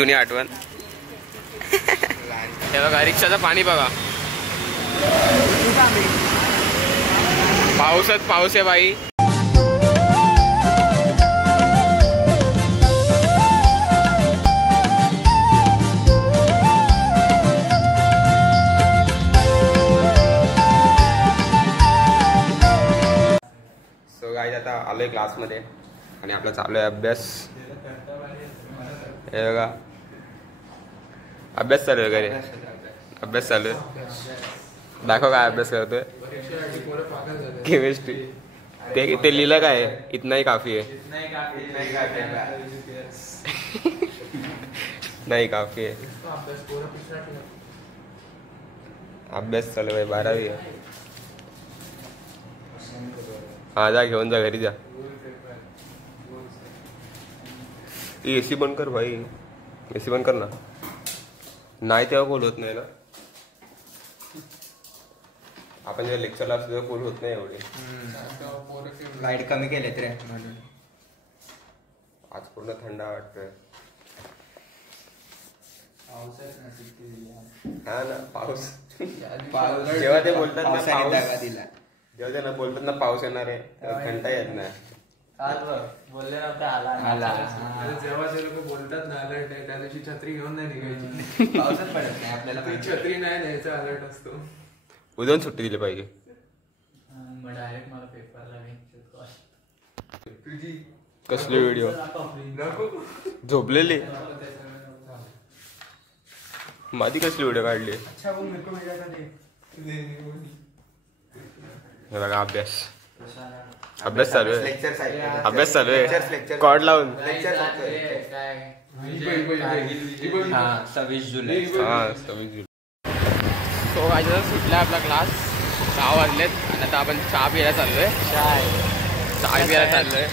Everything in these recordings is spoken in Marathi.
जुनी आठवण. हे बघा रिक्षाचं पाणी बघा. पाऊसच पाऊस आहे बाई. सो गाईज आता आलोय क्लासमध्ये आणि आपला चालू आहे अभ्यास. हे बघा अभ्यास चालू आहे. घरी अभ्यास चालू आहे. दाखव काय अभ्यास करतोय. केमिस्ट्री. ते लिहिलं काय इतना ही काफी आहे. नाही काफी आहे. अभ्यास चालू आहे. 12वी आहे. हा जा घेऊन जा घरी जा. एसी बंद कर भाई. एसी बंद कर ना. नाही तेव्हा कॉल होत नाही ना. आपण जेव्हा लेक्चरला असतो तेव्हा कॉल होत नाही एवढे. लाईट कमी केलेत रे म्हणून. आज पूर्ण थंड वाटतोय. हा ना पाऊस. जेव्हा ते बोलतात ना पाऊस दिला. जेव्हा ते ना बोलतात ना पाऊस येणार आहे घंटा येत नाही. बोलले आला. जेव्हा जे लोक बोलतात ना अलर्ट आहे त्या दिवशी छत्री घेऊन नाही निघायची. पावसात पडत नाही आपल्याला. छत्री नाही न्यायचा अलर्ट असतो. उद्या सुट्टी दिली पाहिजे. डायरेक्ट मला पेपरला तुझी कसली व्हिडिओ झोपलेली. माझी कसली व्हिडिओ काढली. हे बघा अभ्यास. अभ्यास चालू आहे. अभ्यास चालू आहे. कॉर्ड लावून 26 जुलै. सो आज सुटला आपला क्लास. 6 वाजलेत आणि आता आपण चहा प्यायला चाललोय. चहा प्यायला चाललोय.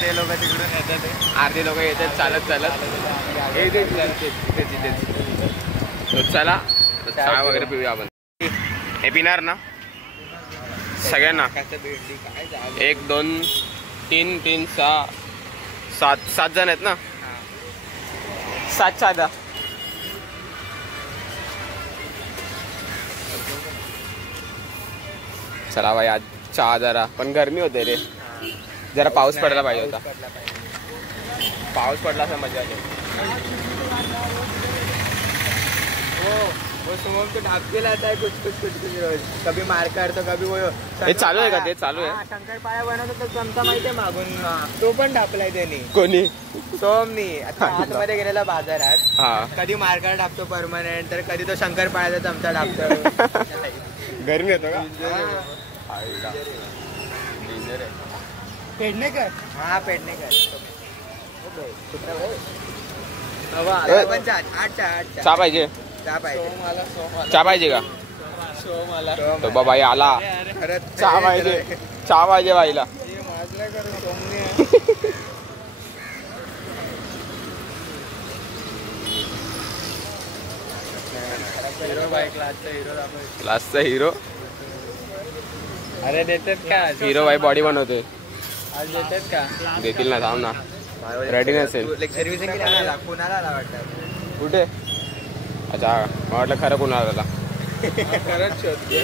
ते लोक तिकडून येतात. अर्धे लोक येतात चालत चालत. चला चहा वगैरे पिऊया आपण. हे पिणार ना सगळ्यांना. 1 2 3 3 6 7 जण आहेत ना. 7 साधा. चला भाई आज चहा जरा पण गरमी होते रे. जरा पाऊस पडला पाहिजे होता. पाऊस पडला असं मजा आली. वो सुमन को ढाप के लाता है कुछ रोज. कभी मार करतो कभी वो. हे चालू आहे का. ते चालू आहे. शंकरपाळ्या बनवतो तो चमचा माहितीये मागून. तो पण ढापलाय त्यांनी. कोणी. सोमनी. आता आतमध्ये गेलेला बाजारात. हा कधी मार्कर ढापतो परमनंट तर कधी तो शंकरपाळ्याचा चमचा ढापतो. गरमी येतो का. पेडणेकर. हा पेडणेकर. चहा पाहिजे. चहा पाहिजे का. तो बाबाई आला. चहा पाहिजे. चहा पाहिजे बाईला. क्लासचा हिरो. अरे देतात का. हिरो बाई बॉडी बनवतोय. आज देतात का. देतील ना. थांब ना. रेडी नसेल. सर्व्हिसिंग कुणाला वाटतं. कुठे. अच्छा मला वाटलं खरं कुणाला झाला. खरंच शोधते.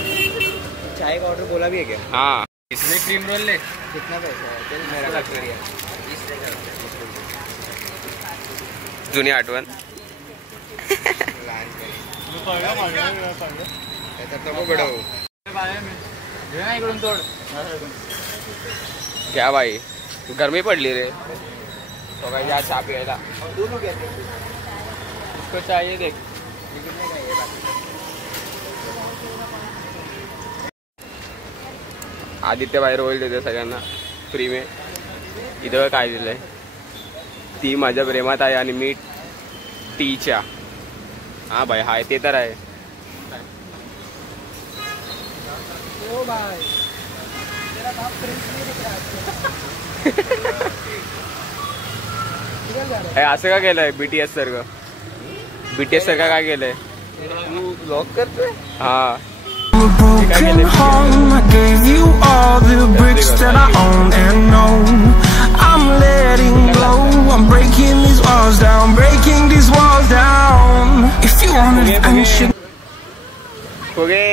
चाय का ऑर्डर बोला भी है क्या. हाँ क्रीम रोल ले. कितना पैसा है. मेरा जुनी आठवण. क्या भाई गर्मी पडली रे. तो काय या चहा प्यायला. उसको चाहिए देख. आदित्य बाहेर होईल देते सगळ्यांना फ्री में. इथं काय दिलंय. ती माझ्या प्रेमात आहे आणि मी टीच्या. हा भाई हाय ते तर आहे. ओ भाई तेरा बाप प्रिंस नहीं दिख रहा. असं का केलंय. BTS सारखं. BTS सारखं काय केलंय. तू ब्लॉक करतोय. हा broken home, I gave you all the bricks that I own and know. I'm letting go. I'm breaking these walls down, breaking these walls down. If you want adventure. Okay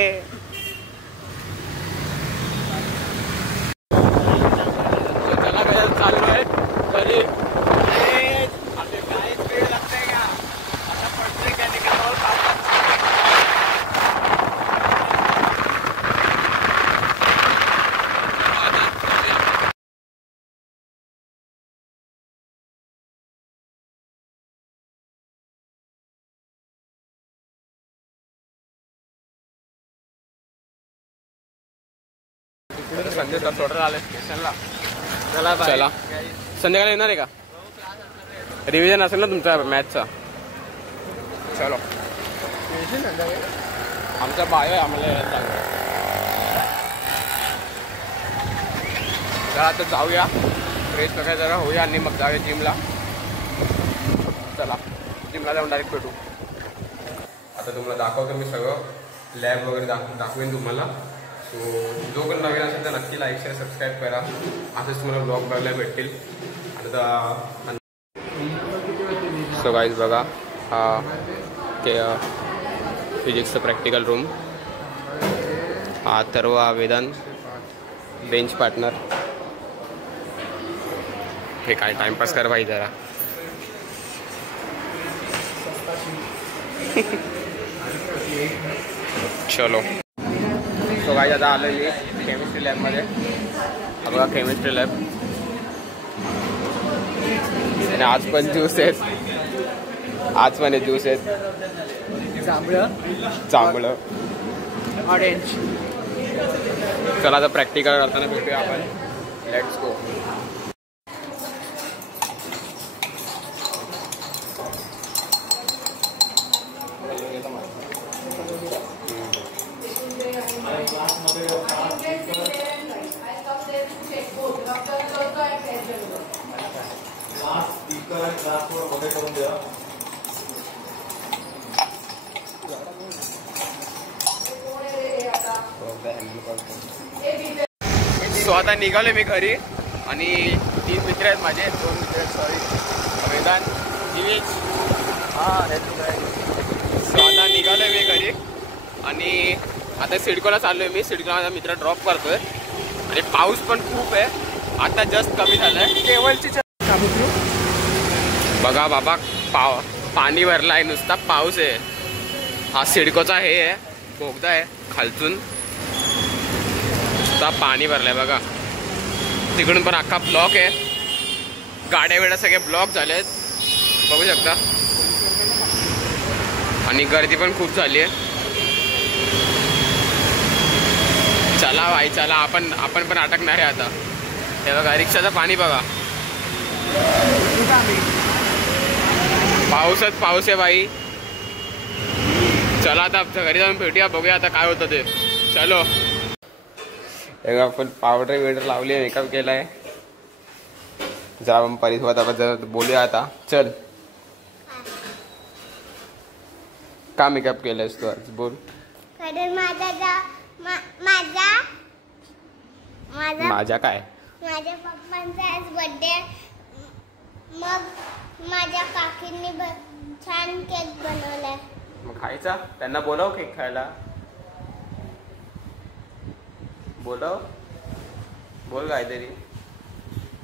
चला काय चालू आहे तरी आपले काय स्पीड लागते का आता पडते का निघाल संजय सर सोडत आले स्टेशनला चला संध्याकाळी येणार आहे का रिव्हिजन असेल ना तुमचा मॅथचा चलो आमचा बायो आहे आम्हाला चला आता जाऊया फ्रेश वगैरे जरा होऊया आणि मग जाऊया जिमला चला जिमला जाऊन डायरेक्ट भेटू आता तुम्हाला दाखवतो मी सगळं लॅब वगैरे दाखवेन तुम्हाला सो जो कोण नवीन असेल तर नक्की लाईक शेअर सबस्क्राईब करा असेच तुम्हाला ब्लॉग बघायला भेटतील आता सो गाईज बघा हा ते फिजिक्सचं प्रॅक्टिकल रूम हा अथर्व वेदांत बेंच पार्टनर हे काय टाइमपास कर भाई जरा चलो सो गाईज आता आलो मी केमिस्ट्री लॅबमध्ये हा बघा केमिस्ट्री लॅब आणि आज पण ज्यूस आहेत आज पण ज्यूस आहेत जांभळं ऑरेंज चला आता प्रॅक्टिकल करताना भेटूया आपण लेट्स गो सो आता निघालो मी घरी आणि 3 मित्र आहेत माझे 2 मित्र आहेत सॉरी वेदांत दिवेश सो आता निघालो मी घरी आणि आता सिडकोला चाललोय मी सिडकोला माझा मित्र ड्रॉप करतोय आणि पाऊस पण खूप आहे आता जस्ट कमी झालाय केवळची बघा बाबा पाणी भरलाय नुसता पाऊस आहे हा सिडकोचा हे आहे बोगदा आहे खालचून नुसता पाणी भरलाय बघा तिकडून पण अख्खा ब्लॉक आहे गाड्या वेड्या सगळे ब्लॉक झालेत बघू शकता आणि गर्दी पण खूप झाली आहे चला भाई चला आपण पण अटकणार आहे आता हे बघा रिक्षाचं पाणी बघा पाऊसच पाऊस आहे भाई चला आता घरी जाऊन भेटूया बघूया आता काय होतं ते चलो आपण पावडर बिवडर लावली मेकअप केलाय जा परिसोबत आपण जर बोलूया आता चल का मेकअप केलायस तू आज बोल माझ्या काय माझ्या पप्पांचा आज बर्थडे मग माझ्या काकींनी छान केक बनवलाय मग खायचा त्यांना बोलव केक खायला बोलव बोल काहीतरी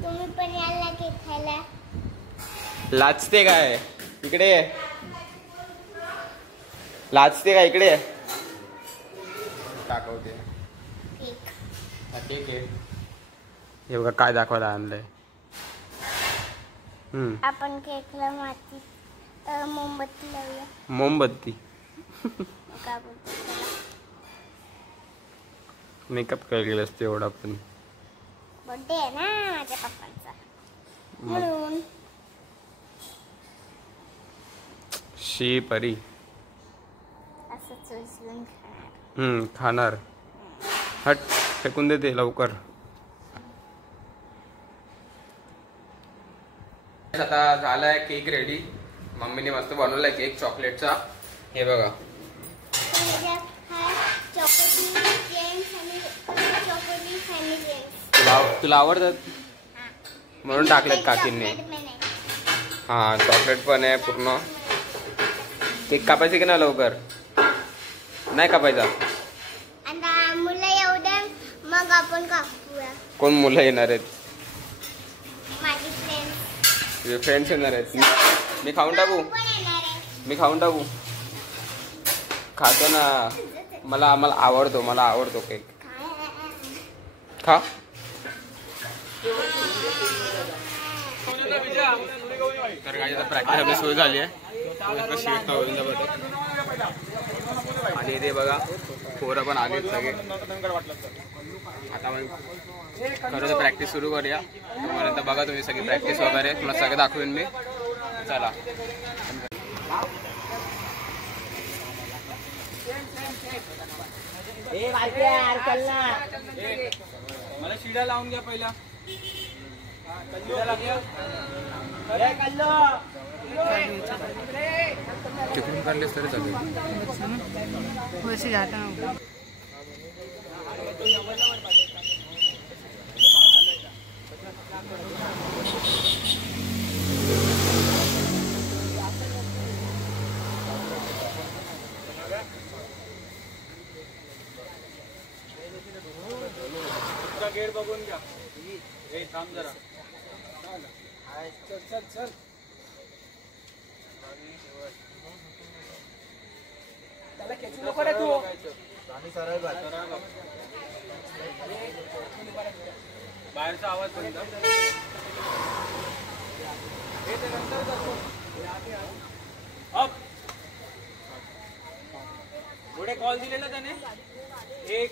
तुम्ही पण यायला केक खायला लाजते काय इकडे लाजते काय इकडे दाखवते केक आहे हे बघा काय दाखवायला आणलंय आपण केकला माती मोमबत्ती लावूया मोमबत्ती का बोलतो मेकअप केलेलं असते एवढा पण बर्थडे आहे ना माझ्या पप्पांचा म्हणून शी परी असंच उचलून खाणार खाणार हट फेकून देते लवकर आता झालाय केक रेडी मम्मीने मस्त बनवलाय केक चॉकलेटचा हे बघा तुला आवडतात म्हणून टाकलेत काकींनी. हा चॉकलेट पण आहे पूर्ण. केक कापायचे की नाही लवकर? नाही कापायचा. आता मुलं येऊ दे मग आपण कापूया. कोण मुलं येणार आहेत? माझी फ्रेंड तुझे फ्रेंड्स येणार आहेत. मी खाऊन टाकू? पण येणार आहे. मी खाऊन टाकू? खातो ना. मला आवडतो केक. खा. तर काय आता प्रॅक्टिस आपली सुरू झाली आहे. आणि ते बघा पोरं पण आले सगळे. आता खरं तर प्रॅक्टिस सुरू करूया. तर बघा तुम्ही सगळी प्रॅक्टिस वगैरे तुला सगळं दाखवेन मी. चला. मला शिडा लावून घ्या पहिला. तिकडून काढलेस तरी चालेल. गेट बघून घ्या. ए थांब जरा. चल चल चल. त्याला खेचू नको रे तू. बाहेरचा आवाज बंद. पुढे कॉल दिलेला त्याने. 1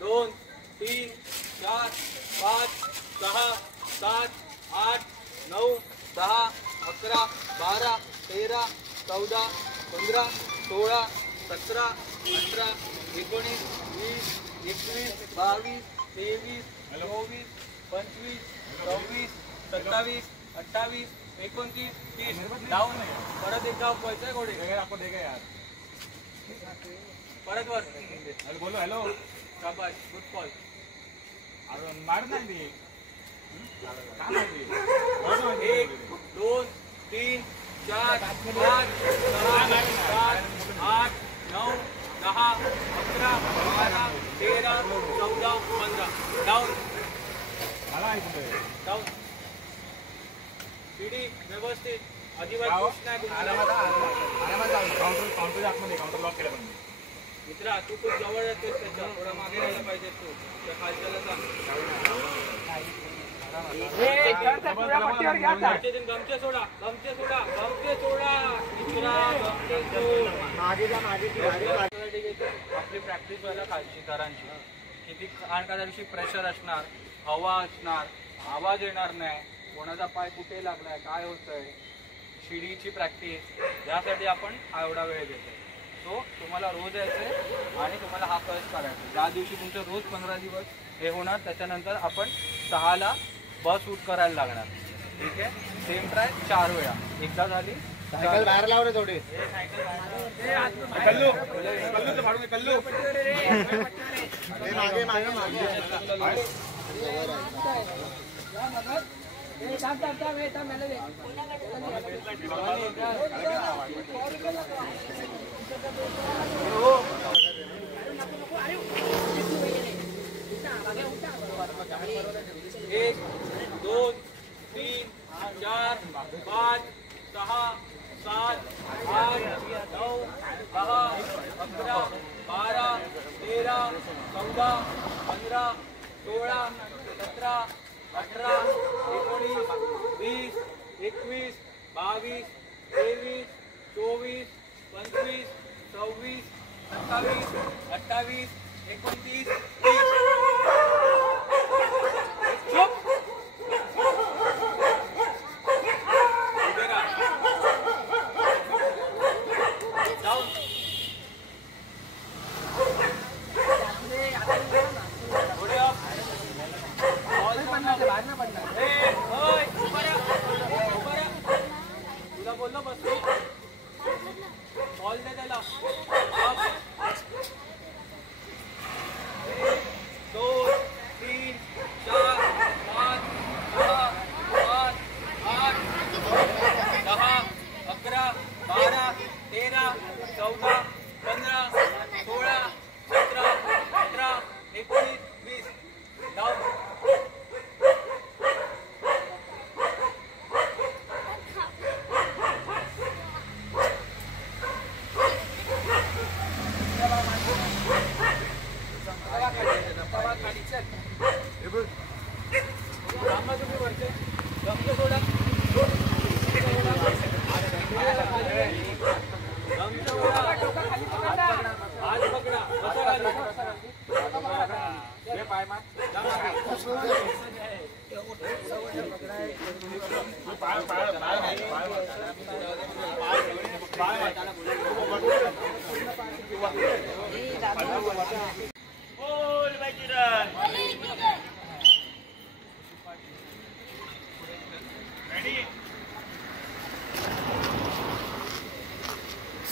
2 3 4 5 6 7 8 9 10 11 12 13 14 15 16 17 18 19 20 21 22 23 24 25 26 27 28 29 30. डाऊन आहे. परत एक गाव पोहायचंय घोडे. आपण दे यार. परत वर बोलो. हॅलो शाबाश. Good call. मार नाही. 1 2 3 4 5 6 7 8 9 10 11 12 13 14 15. Down down. शिडी व्यवस्थित. अजिबात पुश नाही. काउंटर लॉक केलं पण मित्रा. तू खूप जवळ येतोस त्याच्या. थोडा मागे राहिला पाहिजे तू. त्या खालच्याला गमचे सोडा. गमचे सोडा. गमचे सोडा. आपली प्रॅक्टिस व्हायला खालची सरांची. किती कारण का त्या दिवशी प्रेशर असणार, हवा असणार, आवाज येणार नाही, कोणाचा पाय कुठे लागलाय, काय होतंय, शिडीची प्रॅक्टिस. यासाठी आपण एवढा वेळ घेतो. सो तुम्हाला रोज यायचं आणि तुम्हाला हा कळस करायचा. ज्या दिवशी तुमचं रोज 15 दिवस हे होणार, त्याच्यानंतर आपण 6ला बस उठ करायला लागणार. ठीक आहे. सेम ट्राय 4 वेळा. एकदा झाली. सायकल बाहेर लाव रे थोडी. कल्लू कल्लू कल्लू मागे मागे मागे. एक 2 3 4 5 6 7 8 9 10 11 12 13 14 15 16 17 18 19 20 21 22 23 24 25 26 27 28 29 30. तुला बोललो बस. बॉल दे त्याला.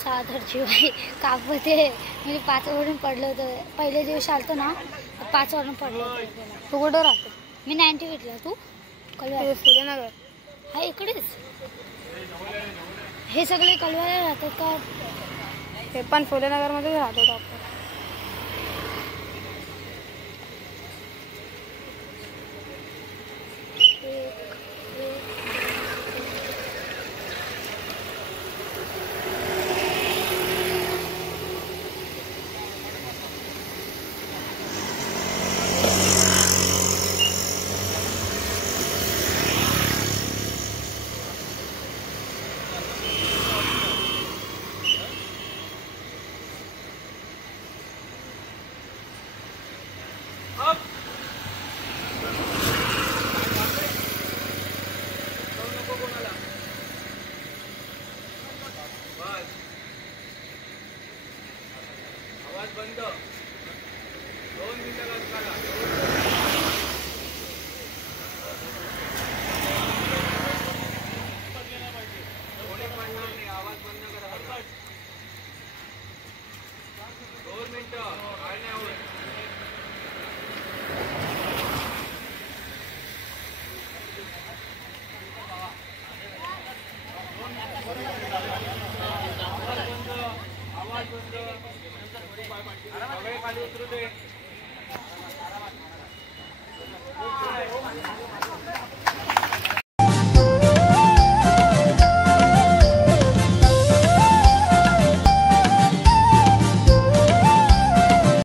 साधर जीवाई कापत आहे मी 5 वरून पडलो होतं पहिले दिवशी आलतो ना 5 वरून पडलो होतो. तू कुठं राहतो? मी 98ला. तू कलवार फुलेनगर. हा इकडेच. हे सगळे कलवार राहतात का? हे पण फुलेनगरमध्ये राहतो डॉक्टर. बंद 2 मिनिटं करा. आवाज बंद करा. 2 मिनिटं काय नाही होत. आवाज बंद. सगळे खाली उतरू दे.